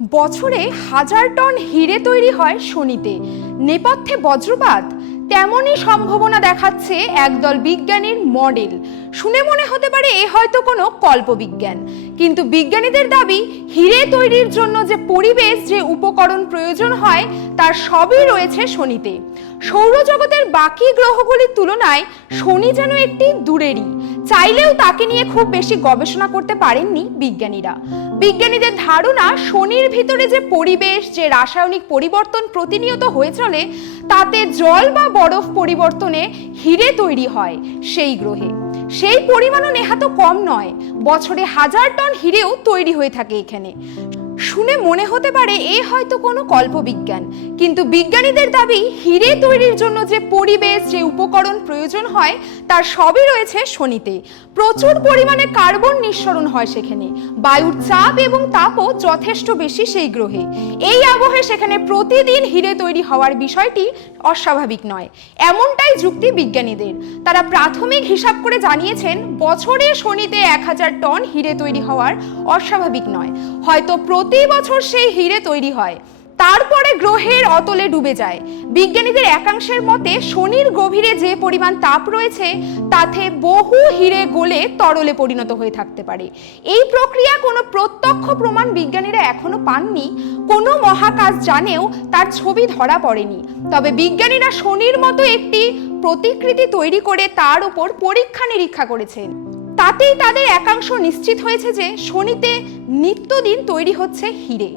বছরে 1000 টন হিরে তৈরি হয় শনিতে। নেপথ্যে বজ্রপাত, তেমনই সম্ভাবনা দেখাচ্ছে একদল বিজ্ঞানীর মডেল। শুনে মনে হতে পারে এ হয়তো কোনো কল্পবিজ্ঞান, কিন্তু বিজ্ঞানীদের দাবি হিরে তৈরির জন্য যে পরিবেশ, যে উপকরণ প্রয়োজন হয় তার সবই রয়েছে শনিতে। সৌরজগতের বাকি গ্রহগুলির তুলনায় শনি যেন একটি দূরেরই, চাইলেও তাকে নিয়ে খুব বেশি গবেষণা করতে পারেননি বিজ্ঞানীরা। বিজ্ঞানীদের ধারণা শনির ভিতরে যে পরিবেশ, যে রাসায়নিক পরিবর্তন প্রতিনিয়ত হয়ে চলে, তাতে জল বা বরফ পরিবর্তনে হিরে তৈরি হয় সেই গ্রহে। সেই পরিমাণও নেহাত কম নয়, বছরে 1000 টন হিরেও তৈরি হয়ে থাকে এখানে। শুনে মনে হতে পারে এ হয়তো কোনো কল্পবিজ্ঞান, কিন্তু বিজ্ঞানীদের দাবি হিরে তৈরির জন্য যে পরিবেশ, যে উপকরণ প্রয়োজন হয় তার সবই রয়েছে শনিতে। প্রচুর পরিমাণে কার্বন নিঃসরণ হয় সেখানে, বায়ুর চাপ এবং তাপও যথেষ্ট বেশি সেই গ্রহে। এই আবহে সেখানে প্রতিদিন হিরে তৈরি হওয়ার বিষয়টি অস্বাভাবিক নয়, এমনটাই যুক্তি বিজ্ঞানীদের। তারা প্রাথমিক হিসাব করে জানিয়েছেন বছরে শনিতে 1000 টন হিরে তৈরি হওয়ার অস্বাভাবিক নয়। হয়তো প্রতি বছর সেই হিরে তৈরি হয়, তারপরে গ্রহের অতলে ডুবে যায়। বিজ্ঞানীদের একাংশের মতে শনির গভীরে যে পরিমাণ তাপ রয়েছে তাতে বহু হিরে গলে তরলে পরিণত হয়ে থাকতে পারে। এই প্রক্রিয়া কোনো প্রত্যক্ষ প্রমাণ বিজ্ঞানীরা এখনো পাননি, কোনো মহাকাশ জানেও তার ছবি ধরা পড়েনি। তবে বিজ্ঞানীরা শনির মতো একটি প্রতিকৃতি তৈরি করে তার উপর পরীক্ষা নিরীক্ষা করেছেন। তাতেই তাদের একাংশ নিশ্চিত হয়েছে যে শনিতে নিত্যদিন তৈরি হচ্ছে হিরে।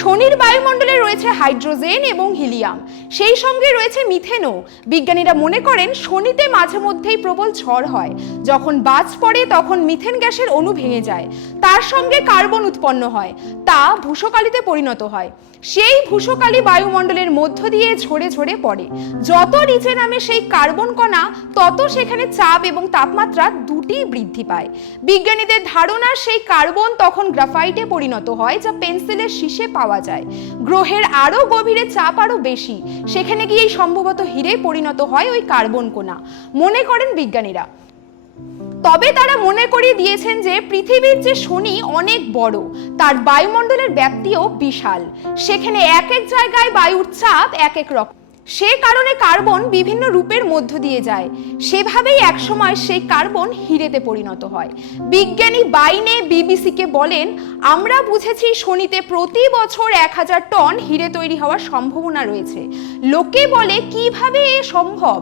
শনির বায়ুমণ্ডলে রয়েছে হাইড্রোজেন এবং হিলিয়াম, সেই সঙ্গে রয়েছে মিথেনও। বিজ্ঞানীরা মনে করেন শনিতে মাঝে মধ্যেই প্রবল ঝড় হয়, যখন বাজ পড়ে তখন মিথেন গ্যাসের অণু ভেঙে যায়, তার সঙ্গে কার্বন উৎপন্ন হয়, তা ভূষকালিতে পরিণত হয়। সেই ভূষকালি বায়ুমণ্ডলের মধ্য দিয়ে ঝরে ঝরে পড়ে। যত নিচে নামে সেই কার্বন কণা, তত সেখানে চাপ এবং তাপমাত্রা দুটি বৃদ্ধি পায়। বিজ্ঞানীদের ধারণা সেই কার্বন তখন গ্রাফাইটে পরিণত হয়, যা পেন্সিলের শীষে পাওয়া যায়। গ্রহের আরো গভীরে চাপ আরো বেশি, সেখানে গিয়েই সম্ভবত হিরে পরিণত হয় ওই কার্বন কণা, মনে করেন বিজ্ঞানীরা। তবে তারা মনে করিয়ে দিয়েছেন যে পৃথিবীর যে শনি অনেক বড়, তার বায়ুমণ্ডলের ব্যাপ্তিও বিশাল। সেখানে এক এক জায়গায় বায়ুর চাপ এক এক রকম, সে কারণে কার্বন বিভিন্ন রূপের মধ্য দিয়ে যায়। সেভাবেই একসময় সেই কার্বন হিরেতে পরিণত হয়। বিজ্ঞানী বাইনে বিবিসিকে বলেন, আমরা বুঝেছি শনিতে প্রতি বছর 1000 টন হিরে তৈরি হওয়ার সম্ভাবনা রয়েছে। লোকে বলে কিভাবে এ সম্ভব,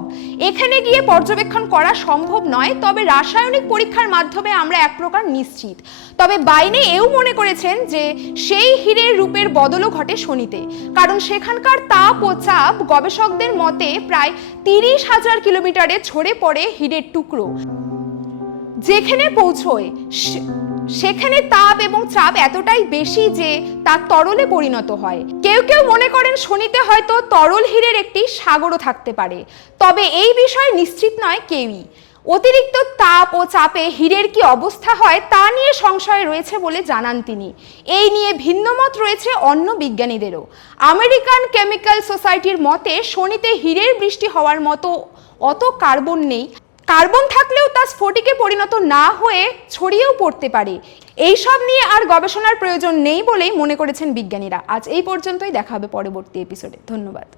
এখানে গিয়ে পর্যবেক্ষণ করা সম্ভব নয়, তবে রাসায়নিক পরীক্ষার মাধ্যমে আমরা এক প্রকার নিশ্চিত। তবে বাইনে এও মনে করেছেন যে সেই হিরের রূপের বদলও ঘটে শনিতে, কারণ সেখানকার তাপ ও চাপ গবেষকদের মতে প্রায় 30,000 কিলোমিটারে ছড়ে পড়ে হিরের টুকরো। যেখানে পৌঁছয় সেখানে তাপ এবং চাপ এতটাই বেশি যে তা তরলে পরিণত হয়। কেউ কেউ মনে করেন শনিতে হয়তো তরল হিরের একটি সাগরও থাকতে পারে, তবে এই বিষয়ে নিশ্চিত নয় কেউই। অতিরিক্ত তাপ ও চাপে হীরের কি অবস্থা হয় তা নিয়ে সংশয় রয়েছে বলে জানান তিনি। এই নিয়ে ভিন্নমত রয়েছে অন্য বিজ্ঞানীদেরও। আমেরিকান কেমিক্যাল সোসাইটির মতে শনিতে হীরের বৃষ্টি হওয়ার মতো অত কার্বন নেই, কার্বন থাকলেও তা স্ফটিকে পরিণত না হয়ে ছড়িয়েও পড়তে পারে। এইসব নিয়ে আর গবেষণার প্রয়োজন নেই বলেই মনে করেছেন বিজ্ঞানীরা। আজ এই পর্যন্তই, দেখা হবে পরবর্তী এপিসোডে। ধন্যবাদ।